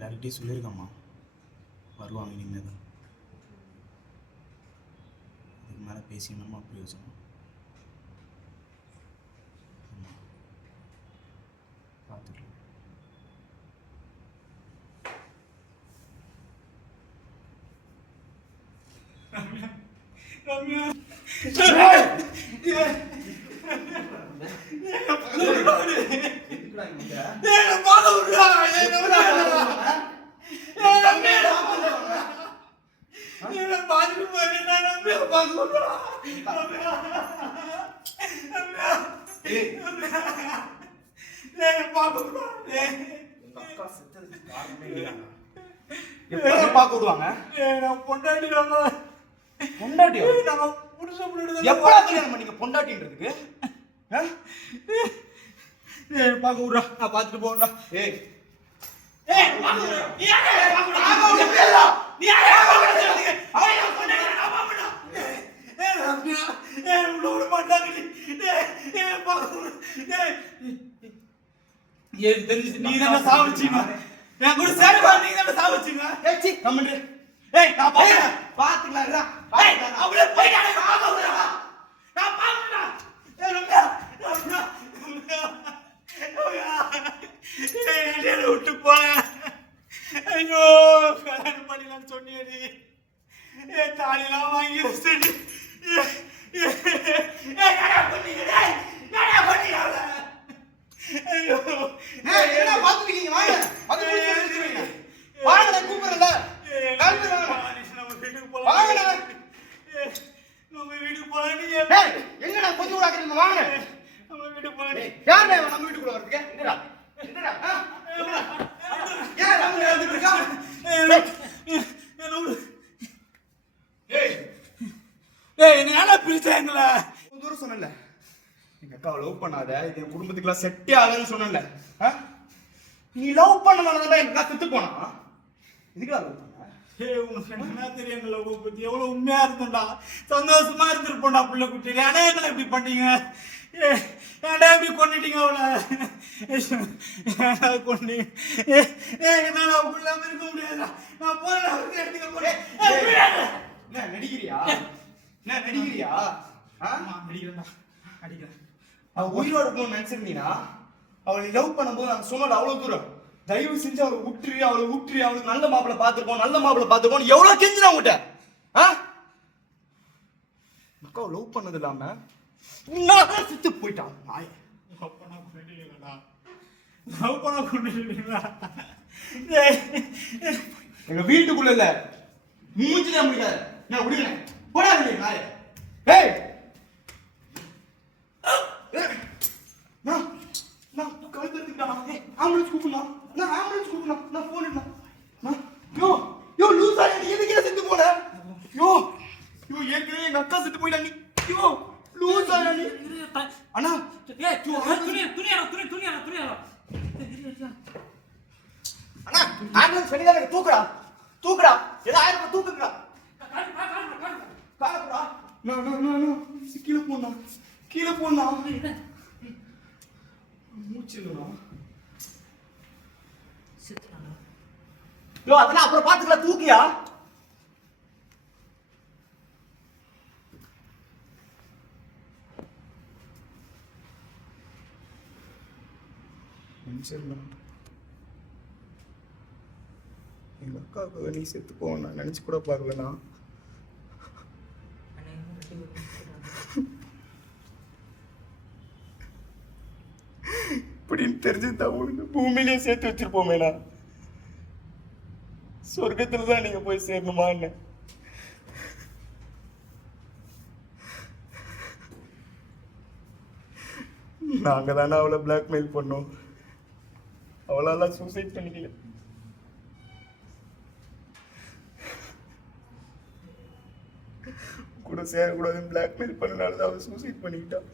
எல்லார்கிட்டையும் சொல்லியிருக்கம்மா, வருவாங்க இனிமேல் தான். இதுக்கு மேலே பேசினோமா பிரயோஜனம். பார்த்துக்கலாம். ரம்யா பாக்க விடுவாங்க. பொண்டாட்டியா? எப்படா கல்யாணம் பண்ணீங்க பொண்டாட்டின்றதுக்கு? பாக்க விடுறா, நான் பாத்துட்டு போறேன்டா. நீ தான் சாவிச்சீங்க, என் கூட சேருவா. நீ தான் சாவிச்சீங்க. பாத்துக்கலாம். விட்டு போன. ஐயோ, கல்யாணம் பண்ணிடலான்னு சொன்னியடி. தாலிலாம் வாங்கி வச்சுட்டு பிரிச்சாங்கள தூரம் சொன்னல. எங்க அக்காவை லவ் பண்ணாத, இது என் குடும்பத்துக்குலாம் செட்டே ஆகாதுன்னு சொன்னல. நீ லவ் பண்ணனாலதான் எங்க செத்து போனா. இதுக்கா லவ் பண்ண? உனக்கு என்ன தெரியும் லவ் பத்தி? எவ்வளவு உண்மையா இருந்தா சந்தோஷமா இருந்திருப்போம்டா பிள்ளை குட்டி. ஏன்னா எங்களை இப்படி பண்ணீங்க? ஏன்டா இப்படி கொண்டுட்டீங்க அவளை? ஏன்டா கொண்டீங்க? என்னால அவ இல்லாம இருக்க முடியாதா? நான் போறேன், அவருக்கு எடுத்துக்க போறேன். நடிக்கிறியா? நடிக்கிறியா? நடிக்கிறேன்டா, நடிக்கிறேன். அவ உயிரோட இருக்கணும்னு நினைச்சிருந்தீங்கன்னா அவளை லவ் பண்ணும்போது நான் சொன்னது அவ்வளவு தூரம். தயவு செஞ்சு அவளை விட்டுரு, அவளுக்கு நல்ல மாப்பிள்ளை பார்த்துருக்கோம் எவ்வளவு கெஞ்சினா உங்ககிட்ட. அக்கா லவ் பண்ணது இல்லாம செத்து போயிட்டான். எங்க வீட்டுக்குள்ள இல்ல, மூஞ்சில முடியாது. நான் விடுங்க போடாது நாயே. ஆம்புலன்ஸ் கூப்பிடலாம், நான் போன் லூசா எதுக்கு செத்து போன? ஏற்கனவே எங்க அக்கா செத்து போயிட்டா. நீ லூசா அண்ணா அண்ணா ஆம்புலன்ஸ் வெளியே தூக்குடா ஏதோ ஆயிரம் தூக்குங்கடா. கீழே போனா மூச்சு அதெல்லாம் அப்புறம் பாத்துக்கலாம். தூக்கியா எங்க அக்காவுக்கு நீ செத்து போவேன் நான் நினைச்சு கூட பார்க்கலண்ணா. இப்படின்னு தெரிஞ்சுதா உனக்கு பூமியிலேயே சேர்த்து வச்சிருப்போமேனா? சொர்க்கத்துல தான் நீங்க போய் சேரணுமா என்ன? நாங்க தானே அவளை பிளாக்மெயில் பண்ணோம். அவளால சூசைட் பண்ணிக்கல. கூட சேரக்கூடாதுன்னு பிளாக்மெயில் பண்ணனால தான் அவள் சூசைட் பண்ணிக்கிட்டான்.